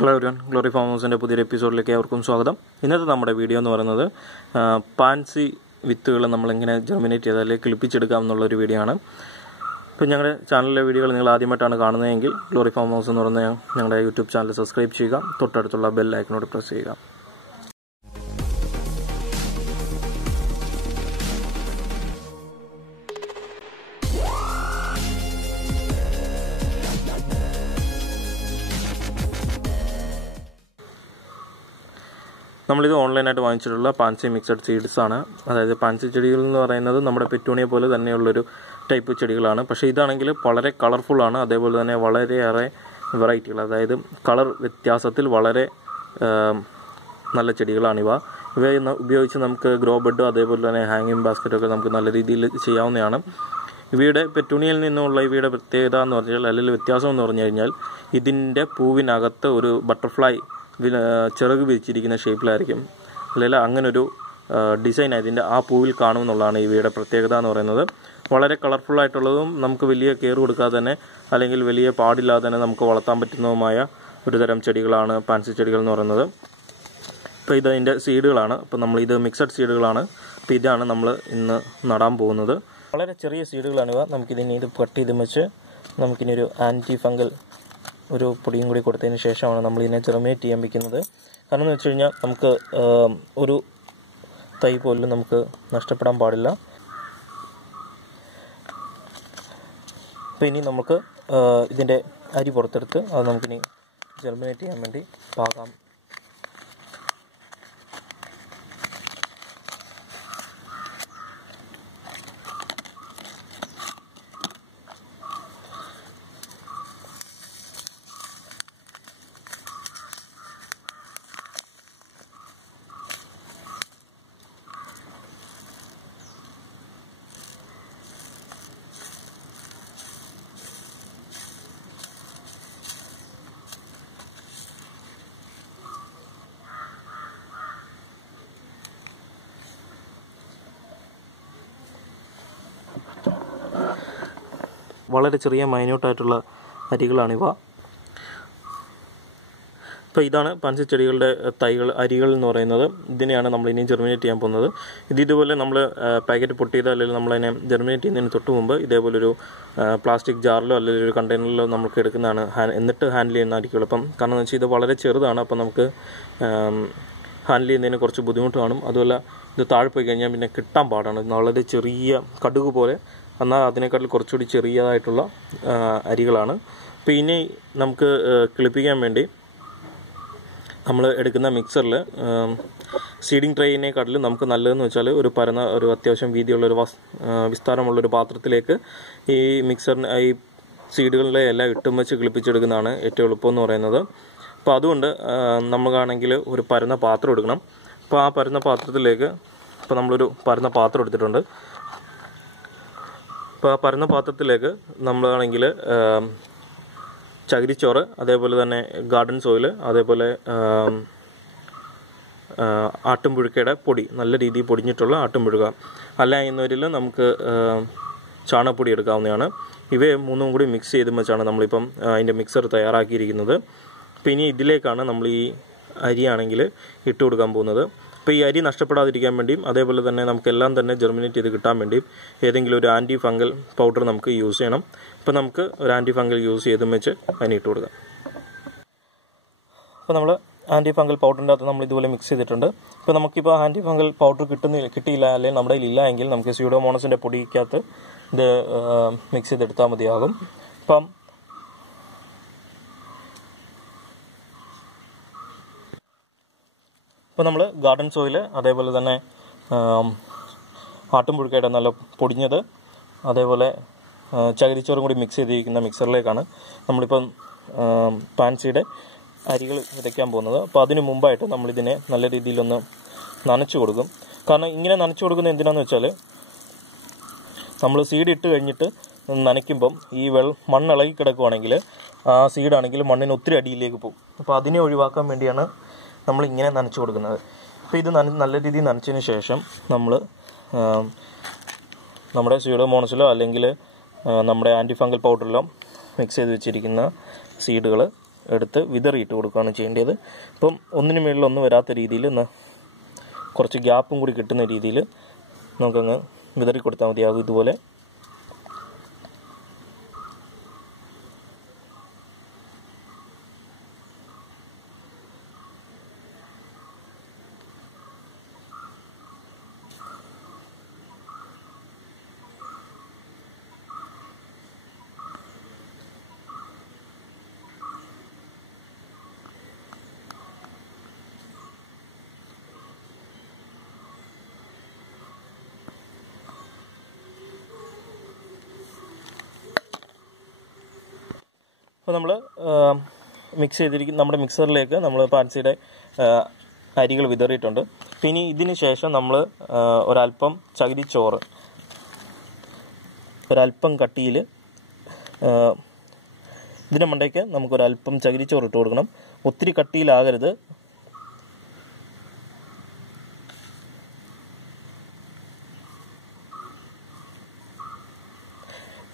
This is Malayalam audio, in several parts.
ഹലോ എവരിവൺ, ഗ്ലോറി ഫാം ഹൗസിൻ്റെ പുതിയൊരു എപ്പിസോഡിലേക്ക് ഏവർക്കും സ്വാഗതം. ഇന്നത്തെ നമ്മുടെ വീഡിയോ എന്ന് പറയുന്നത് പാൻസി വിത്തുകൾ നമ്മളെങ്ങനെ ജെർമിനേറ്റ് ചെയ്ത് അല്ലെങ്കിൽ കിളിപ്പിച്ചെടുക്കാം എന്നുള്ളൊരു വീഡിയോ ആണ്. ഇപ്പോൾ ഞങ്ങളുടെ ചാനലിലെ വീഡിയോകൾ നിങ്ങൾ ആദ്യമായിട്ടാണ് കാണുന്നതെങ്കിൽ ഗ്ലോറി ഫാം ഹൗസ് എന്ന് പറയുന്ന ഞങ്ങളുടെ യൂട്യൂബ് ചാനൽ സബ്സ്ക്രൈബ് ചെയ്യുക, തൊട്ടടുത്തുള്ള ബെൽ ഐക്കണോട് പ്രസ് ചെയ്യുക. നമ്മളിത് ഓൺലൈനായിട്ട് വാങ്ങിച്ചിട്ടുള്ള പാൻസി മിക്സഡ് സീഡ്സ് ആണ്. അതായത് പാൻസി ചെടികൾ എന്ന് പറയുന്നത് നമ്മുടെ പെറ്റൂണിയെ പോലെ തന്നെയുള്ളൊരു ടൈപ്പ് ചെടികളാണ്. പക്ഷേ ഇതാണെങ്കിൽ വളരെ കളർഫുള്ളാണ്. അതേപോലെ തന്നെ വളരെയേറെ വെറൈറ്റികൾ, അതായത് കളർ വ്യത്യാസത്തിൽ വളരെ നല്ല ചെടികളാണിവ. ഇവ ഉപയോഗിച്ച് നമുക്ക് ഗ്രോ ബെഡും അതേപോലെ തന്നെ ഹാങ്ങിങ് ബാസ്ക്കറ്റൊക്കെ നമുക്ക് നല്ല രീതിയിൽ ചെയ്യാവുന്നതാണ്. ഇവയുടെ പെറ്റൂണിയിൽ നിന്നുള്ള ഇവയുടെ പ്രത്യേകത എന്ന് പറഞ്ഞാൽ, അല്ലെങ്കിൽ വ്യത്യാസം എന്ന് പറഞ്ഞു കഴിഞ്ഞാൽ, ഇതിൻ്റെ പൂവിനകത്ത് ഒരു ബട്ടർഫ്ലൈ ചിറക് വിരിച്ചിരിക്കുന്ന ഷേപ്പിലായിരിക്കും, അല്ലെങ്കിൽ അങ്ങനൊരു ഡിസൈൻ അതിൻ്റെ ആ പൂവിൽ കാണുമെന്നുള്ളതാണ് ഇവയുടെ പ്രത്യേകത എന്ന് പറയുന്നത്. വളരെ കളർഫുള്ളായിട്ടുള്ളതും നമുക്ക് വലിയ കെയർ കൊടുക്കാതെ തന്നെ അല്ലെങ്കിൽ വലിയ പാടില്ലാതെ തന്നെ നമുക്ക് വളർത്താൻ പറ്റുന്നതുമായ ഒരു തരം ചെടികളാണ് പാൻസി ചെടികൾ എന്ന് പറയുന്നത്. ഇപ്പോൾ ഇതതിൻ്റെ സീഡുകളാണ്. അപ്പോൾ നമ്മളിത് മിക്സഡ് സീഡുകളാണ്. അപ്പോൾ ഇതാണ് നമ്മൾ ഇന്ന് നടാൻ പോകുന്നത്. വളരെ ചെറിയ സീഡുകളാണിവ. നമുക്കിതിനി ഇത് കട്ട് ചെയ്ത് വെച്ച് നമുക്കിനി ഒരു ആൻറ്റി ഫംഗൽ ഒരു പൊടിയും കൂടി കൊടുത്തതിന് ശേഷമാണ് നമ്മളിതിനെ ജെർമിനേറ്റ് ചെയ്യാൻ വയ്ക്കുന്നത്. കാരണം എന്ന് വെച്ച് കഴിഞ്ഞാൽ നമുക്ക് ഒരു തൈ പോലും നമുക്ക് നഷ്ടപ്പെടാൻ പാടില്ല. അപ്പോൾ ഇനി നമുക്ക് ഇതിൻ്റെ അരി പുറത്തെടുത്ത് അത് നമുക്കിനി ജെർമിനേറ്റ് ചെയ്യാൻ വേണ്ടി പാകാം. വളരെ ചെറിയ മൈന്യൂട്ടായിട്ടുള്ള അരികളാണിവ. ഇപ്പോൾ ഇതാണ് പാൻസി ചെടികളുടെ അരികൾ എന്ന് പറയുന്നത്. ഇതിനെയാണ് നമ്മൾ ഇനി ജെർമിനേറ്റ് ചെയ്യാൻ പോകുന്നത്. ഇതുപോലെ നമ്മൾ പാക്കറ്റ് പൊട്ടിയത് അല്ലെങ്കിൽ നമ്മളതിനെ ജെർമിനേറ്റ് ചെയ്യുന്നതിന് തൊട്ട് മുമ്പ് ഇതേപോലൊരു പ്ലാസ്റ്റിക് ജാറിലോ അല്ലെങ്കിൽ ഒരു കണ്ടെയ്നറിലോ നമുക്ക് എടുക്കുന്നതാണ് എന്നിട്ട് ഹാൻഡിൽ ചെയ്യുന്നതായിരിക്കും എളുപ്പം. കാരണം എന്ന് വെച്ചാൽ ഇത് വളരെ ചെറുതാണ്. അപ്പോൾ നമുക്ക് ഹാൻഡിൽ ചെയ്യുന്നതിന് കുറച്ച് ബുദ്ധിമുട്ട് കാണും. അതുപോലെ ഇത് താഴെ പോയി കഴിഞ്ഞാൽ പിന്നെ കിട്ടാൻ പാടാണ്. വളരെ ചെറിയ കടുക് പോലെ, എന്നാൽ അതിനേക്കാട്ടിൽ കുറച്ചുകൂടി ചെറിയതായിട്ടുള്ള അരികളാണ്. അപ്പോൾ ഇനി നമുക്ക് കിളിപ്പിക്കാൻ വേണ്ടി നമ്മൾ എടുക്കുന്ന മിക്സറിൽ സീഡിങ് ട്രേയിനെക്കാട്ടിലും നമുക്ക് നല്ലതെന്ന് വെച്ചാൽ ഒരു അത്യാവശ്യം വീതിയുള്ളൊരു വിസ്താരമുള്ളൊരു പാത്രത്തിലേക്ക് ഈ മിക്സറിന് ഈ സീഡുകളിലെ എല്ലാം ഇട്ടും വെച്ച് കിളിപ്പിച്ചെടുക്കുന്നതാണ് ഏറ്റവും എളുപ്പമെന്ന് പറയുന്നത്. അപ്പോൾ അതുകൊണ്ട് നമുക്കാണെങ്കിൽ ഒരു പരന്ന പാത്രം എടുക്കണം. അപ്പോൾ ആ പരന്ന പാത്രത്തിലേക്ക് ഇപ്പോൾ നമ്മളൊരു പരന്ന പാത്രം എടുത്തിട്ടുണ്ട്. ഇപ്പോൾ ആ പരന്ന പാത്രത്തിലേക്ക് നമ്മളാണെങ്കിൽ ചകിരിച്ചോറ്, അതേപോലെ തന്നെ ഗാർഡൻ സോയിൽ, അതേപോലെ ആട്ടുംപുഴുക്കയുടെ പൊടി, നല്ല രീതിയിൽ പൊടിഞ്ഞിട്ടുള്ള ആട്ടുംപുഴുക, അല്ല എന്നവരിൽ നമുക്ക് ചാണകപ്പൊടി എടുക്കാവുന്നതാണ്. ഇവയെ മൂന്നും കൂടി മിക്സ് ചെയ്ത് വെച്ചാണ് നമ്മളിപ്പം അതിൻ്റെ മിക്സർ തയ്യാറാക്കിയിരിക്കുന്നത്. അപ്പോൾ ഇനി ഇതിലേക്കാണ് നമ്മൾ ഈ അരിയാണെങ്കിൽ ഇട്ട് കൊടുക്കാൻ പോകുന്നത്. അപ്പോൾ ഈ അരി നഷ്ടപ്പെടാതിരിക്കാൻ വേണ്ടിയും അതേപോലെ തന്നെ നമുക്കെല്ലാം തന്നെ ജെർമിനേറ്റ് ചെയ്ത് കിട്ടാൻ വേണ്ടിയും ഏതെങ്കിലും ഒരു ആൻറ്റി ഫംഗൽ പൗഡർ നമുക്ക് യൂസ് ചെയ്യണം. അപ്പോൾ നമുക്ക് ഒരു ആൻറ്റി ഫംഗൽ യൂസ് ചെയ്തും വെച്ച് അതിന് ഇട്ട് കൊടുക്കാം. അപ്പോൾ നമ്മൾ ആൻറ്റി ഫംഗൽ പൗഡറിൻ്റെ അകത്ത് നമ്മൾ ഇതുപോലെ മിക്സ് ചെയ്തിട്ടുണ്ട്. ഇപ്പോൾ നമുക്കിപ്പോൾ ആൻറ്റി ഫംഗൽ പൗഡർ കിട്ടിയില്ല, അല്ലെങ്കിൽ നമ്മുടെ കയ്യിൽ ഇല്ല എങ്കിൽ നമുക്ക് സ്യൂഡോമോണസിൻ്റെ പൊടിക്കകത്ത് ഇത് മിക്സ് ചെയ്തെടുത്താൽ മതിയാകും. അപ്പം ഇപ്പോൾ നമ്മൾ ഗാർഡൻ സോയിൽ, അതേപോലെ തന്നെ ആട്ടുംപുഴുക്കയുടെ നല്ല പൊടിഞ്ഞത്, അതേപോലെ ചകിരിച്ചോറും കൂടി മിക്സ് ചെയ്തിരിക്കുന്ന മിക്സറിലേക്കാണ് നമ്മളിപ്പം പാൻസിയുടെ അരികൾ വിതയ്ക്കാൻ പോകുന്നത്. അപ്പോൾ അതിന് മുമ്പായിട്ട് നമ്മളിതിനെ നല്ല രീതിയിലൊന്ന് നനച്ചു കൊടുക്കും. കാരണം ഇങ്ങനെ നനച്ചു കൊടുക്കുന്നത് എന്തിനാണെന്ന് വെച്ചാൽ, നമ്മൾ സീഡ് ഇട്ട് കഴിഞ്ഞിട്ട് നനയ്ക്കുമ്പം ഈ മണ്ണിളകി കിടക്കുവാണെങ്കിൽ ആ സീഡാണെങ്കിൽ മണ്ണിന് ഒത്തിരി അടിയിലേക്ക് പോകും. അപ്പോൾ അതിനെ ഒഴിവാക്കാൻ വേണ്ടിയാണ് നമ്മളിങ്ങനെ നനച്ചു കൊടുക്കുന്നത്. അപ്പോൾ ഇത് നല്ല രീതിയിൽ നനച്ചതിന് ശേഷം നമ്മൾ നമ്മുടെ സ്യൂഡോമോണസിലോ അല്ലെങ്കിൽ നമ്മുടെ ആൻറ്റി ഫംഗൽ പൗഡറിലോ മിക്സ് ചെയ്ത് വെച്ചിരിക്കുന്ന സീഡുകൾ എടുത്ത് വിതറിയിട്ട് കൊടുക്കുകയാണ് ചെയ്യേണ്ടത്. ഇപ്പം ഒന്നിനു മേളിൽ ഒന്നും വരാത്ത രീതിയിൽ കുറച്ച് ഗ്യാപ്പും കൂടി കിട്ടുന്ന രീതിയിൽ നമുക്കങ്ങ് വിതറി കൊടുത്താൽ മതിയാകും. ഇതുപോലെ അപ്പോൾ നമ്മൾ മിക്സ് ചെയ്തിരിക്കുന്ന നമ്മുടെ മിക്സറിലേക്ക് നമ്മൾ പാൻസിയുടെ അരികൾ വിതറിയിട്ടുണ്ട്. പിന്നെ ഇതിന് ശേഷം നമ്മൾ ഒരല്പം ചകിരിച്ചോറ് ഒരല്പം കട്ടിയിൽ ഇതിൻ്റെ മണ്ടയ്ക്ക് നമുക്കൊരല്പം ചകിരിച്ചോറ് ഇട്ട് കൊടുക്കണം. ഒത്തിരി കട്ടിയിലാകരുത്.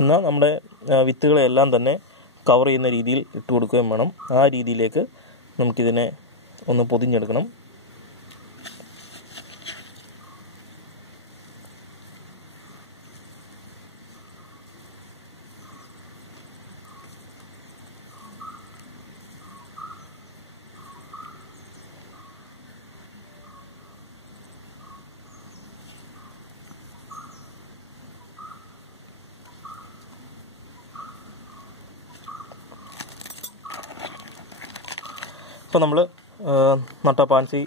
എന്നാൽ നമ്മുടെ വിത്തുകളെല്ലാം തന്നെ കവർ ചെയ്യുന്ന രീതിയിൽ ഇട്ട് കൊടുക്കുകയും വേണം. ആ രീതിയിലേക്ക് നമുക്കിതിനെ ഒന്ന് പൊതിഞ്ഞെടുക്കണം. ഇപ്പോൾ നമ്മൾ നട്ട പാൻസി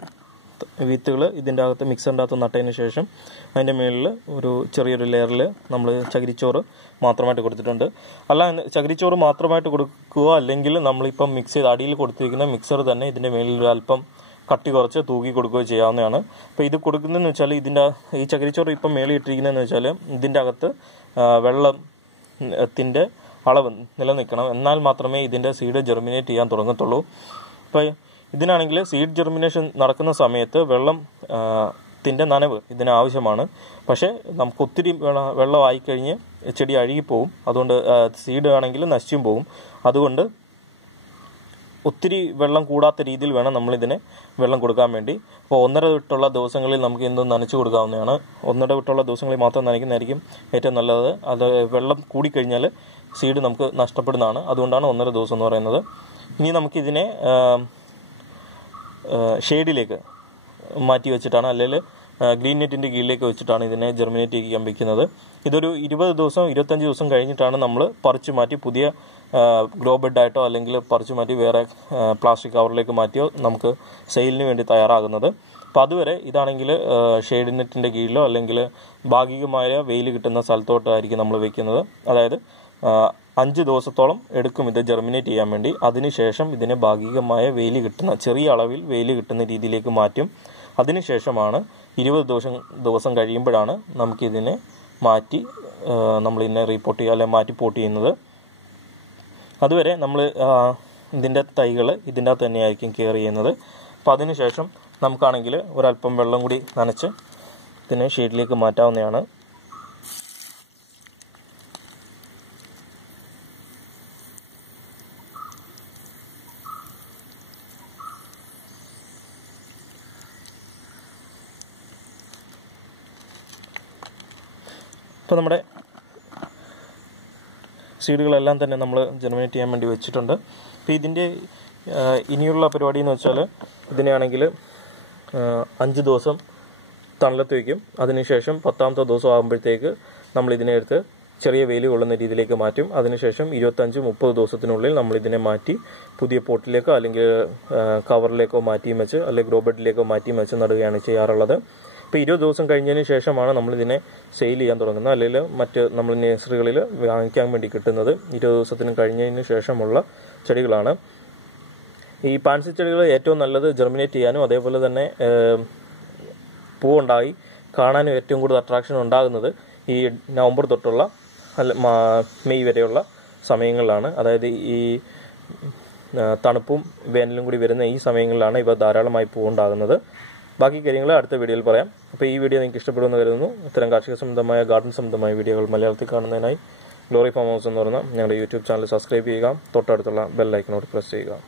വിത്തുകൾ ഇതിൻ്റെ അകത്ത് മിക്സറിൻ്റെ അകത്ത് നട്ടതിന് ശേഷം അതിൻ്റെ മുകളിൽ ഒരു ചെറിയൊരു ലെയറിൽ നമ്മൾ ചകിരിച്ചോറ് മാത്രമായിട്ട് കൊടുത്തിട്ടുണ്ട്. അല്ല, ചകിരിച്ചോറ് മാത്രമായിട്ട് കൊടുക്കുക അല്ലെങ്കിൽ നമ്മളിപ്പം മിക്സ് ചെയ്ത് അടിയിൽ കൊടുത്തിരിക്കുന്ന മിക്സർ തന്നെ ഇതിൻ്റെ മുകളിൽ ഒരു അല്പം കട്ടി കുറച്ച് തൂക്കി കൊടുക്കുകയോ ചെയ്യാവുന്നതാണ്. അപ്പോൾ ഇത് കൊടുക്കുന്നതെന്ന് വെച്ചാൽ ഈ ചകിരിച്ചോറ് ഇപ്പം മേളിൽ ഇട്ടിരിക്കുന്നതെന്ന് വെച്ചാൽ ഇതിൻ്റെ അകത്ത് വെള്ളത്തിൻ്റെ അളവ് നിലനിൽക്കണം. എന്നാൽ മാത്രമേ ഇതിൻ്റെ സീഡ് ജെർമിനേറ്റ് ചെയ്യാൻ തുടങ്ങത്തുള്ളൂ. ഇപ്പോൾ ഇതിനാണെങ്കിൽ സീഡ് ജെർമിനേഷൻ നടക്കുന്ന സമയത്ത് വെള്ളത്തിൻ്റെ നനവ് ഇതിന് ആവശ്യമാണ്. പക്ഷേ നമുക്ക് ഒത്തിരി വെള്ളമായി കഴിഞ്ഞ് ചെടി അഴുകിപ്പോവും. അതുകൊണ്ട് സീഡ് ആണെങ്കിൽ നശിച്ചും പോവും. അതുകൊണ്ട് ഒത്തിരി വെള്ളം കൂടാത്ത രീതിയിൽ വേണം നമ്മളിതിനെ വെള്ളം കൊടുക്കാൻ വേണ്ടി. അപ്പോൾ 1.5 വിട്ടുള്ള ദിവസങ്ങളിൽ നമുക്ക് ഇന്ന് നനച്ചു കൊടുക്കാവുന്നതാണ്. 1.5 വിട്ടുള്ള ദിവസങ്ങളിൽ മാത്രം നനയ്ക്കുന്നതായിരിക്കും ഏറ്റവും നല്ലത്. അത് വെള്ളം കൂടിക്കഴിഞ്ഞാൽ സീഡ് നമുക്ക് നഷ്ടപ്പെടുന്നതാണ്. അതുകൊണ്ടാണ് 1.5 ദിവസം എന്ന് പറയുന്നത്. ഇനി നമുക്കിതിനെ ഷെയ്ഡിലേക്ക് മാറ്റി വെച്ചിട്ടാണ്, അല്ലെങ്കിൽ ഗ്രീൻ നെറ്റിൻ്റെ കീഴിലേക്ക് വെച്ചിട്ടാണ് ഇതിനെ ജെർമിനേറ്റ് ചെയ്യാൻ വയ്ക്കുന്നത്. ഇതൊരു 20 ദിവസം 25 ദിവസം കഴിഞ്ഞിട്ടാണ് നമ്മൾ പറിച്ചു മാറ്റി പുതിയ ഗ്രോ ബെഡായിട്ടോ അല്ലെങ്കിൽ പറിച്ചു മാറ്റി വേറെ പ്ലാസ്റ്റിക് കവറിലേക്ക് മാറ്റിയോ നമുക്ക് സെയിലിന് വേണ്ടി തയ്യാറാകുന്നത്. അപ്പോൾ അതുവരെ ഇതാണെങ്കിൽ ഷെയ്ഡ് നെറ്റിൻ്റെ കീഴിലോ അല്ലെങ്കിൽ ഭാഗികമായ വെയിൽ കിട്ടുന്ന സ്ഥലത്തോട്ടായിരിക്കും നമ്മൾ വെക്കുന്നത്. അതായത് 5 ദിവസത്തോളം എടുക്കും ഇത് ജെർമിനേറ്റ് ചെയ്യാൻ വേണ്ടി. അതിനുശേഷം ഇതിനെ ഭാഗികമായ വെയിൽ കിട്ടുന്ന, ചെറിയ അളവിൽ വെയിൽ കിട്ടുന്ന രീതിയിലേക്ക് മാറ്റും. അതിനുശേഷമാണ് 20 ദിവസം കഴിയുമ്പോഴാണ് നമുക്കിതിനെ മാറ്റി നമ്മളിതിനെ റീപോർട്ട് ചെയ്യുക അല്ലെങ്കിൽ മാറ്റി പോട്ട് ചെയ്യുന്നത്. അതുവരെ നമ്മൾ ഇതിൻ്റെ തൈകൾ ഇതിൻ്റെ അകത്ത് തന്നെയായിരിക്കും കെയർ ചെയ്യുന്നത്. അപ്പോൾ അതിനുശേഷം നമുക്കാണെങ്കിൽ ഒരല്പം വെള്ളം കൂടി നനച്ച് ഇതിനെ ഷെയ്ഡിലേക്ക് മാറ്റാവുന്നതാണ്. ഇപ്പോൾ നമ്മുടെ സീഡുകളെല്ലാം തന്നെ നമ്മൾ ജെർമിനേറ്റ് ചെയ്യാൻ വേണ്ടി വെച്ചിട്ടുണ്ട്. അപ്പോൾ ഇതിൻ്റെ ഇനിയുള്ള പരിപാടി എന്ന് വെച്ചാൽ ഇതിനെയാണെങ്കിൽ 5 ദിവസം തണലത്ത് വയ്ക്കും. അതിനുശേഷം 10ാമത്തെ ദിവസം ആകുമ്പോഴത്തേക്ക് നമ്മളിതിനെ എടുത്ത് ചെറിയ വെയിൽ കൊള്ളുന്ന രീതിയിലേക്ക് മാറ്റും. അതിനുശേഷം 25-30 ദിവസത്തിനുള്ളിൽ നമ്മളിതിനെ മാറ്റി പുതിയ പോട്ടിലേക്കോ അല്ലെങ്കിൽ കവറിലേക്കോ മാറ്റിയും വെച്ച് അല്ലെങ്കിൽ ഗ്രോ ബെഡിലേക്കോ മാറ്റിയും വെച്ച് നടുകയാണ് ചെയ്യാറുള്ളത്. ഇപ്പോൾ 20 ദിവസം കഴിഞ്ഞതിന് ശേഷമാണ് നമ്മളിതിനെ സെയിൽ ചെയ്യാൻ തുടങ്ങുന്നത്. അല്ലെങ്കിൽ മറ്റ് നമ്മൾ നഴ്സറികളിൽ വാങ്ങിക്കാൻ വേണ്ടി കിട്ടുന്നത് 20 ദിവസത്തിന് കഴിഞ്ഞതിന് ശേഷമുള്ള ചെടികളാണ്. ഈ പാൻസി ചെടികൾ ഏറ്റവും നല്ലത് ജെർമിനേറ്റ് ചെയ്യാനും അതേപോലെ തന്നെ പൂവുണ്ടായി കാണാനും ഏറ്റവും കൂടുതൽ അട്രാക്ഷൻ ഉണ്ടാകുന്നത് ഈ നവംബർ തൊട്ടുള്ള മെയ് വരെയുള്ള സമയങ്ങളിലാണ്. അതായത് ഈ തണുപ്പും വേനലും കൂടി വരുന്ന ഈ സമയങ്ങളിലാണ് ഇവ ധാരാളമായി പൂവുണ്ടാകുന്നത്. ബാക്കി കാര്യങ്ങൾ അടുത്ത വീഡിയോയിൽ പറയാം. അപ്പോൾ ഈ വീഡിയോ നിങ്ങൾക്ക് ഇഷ്ടപ്പെടുമെന്ന് കരുതുന്നു. ഇത്തരം കാർഷിക സംബന്ധമായ ഗാർഡൻ സംബന്ധമായ വീഡിയോകൾ മലയാളത്തിൽ കാണുന്നതിനായി ഗ്ലോറി ഫാം ഹൗസ് എന്ന് പറയുന്ന ഞങ്ങളുടെ യൂട്യൂബ് ചാനൽ സബ്സ്ക്രൈബ് ചെയ്യുക. തൊട്ടടുത്തുള്ള ബെൽ ഐക്കണോട് പ്രസ് ചെയ്യുക.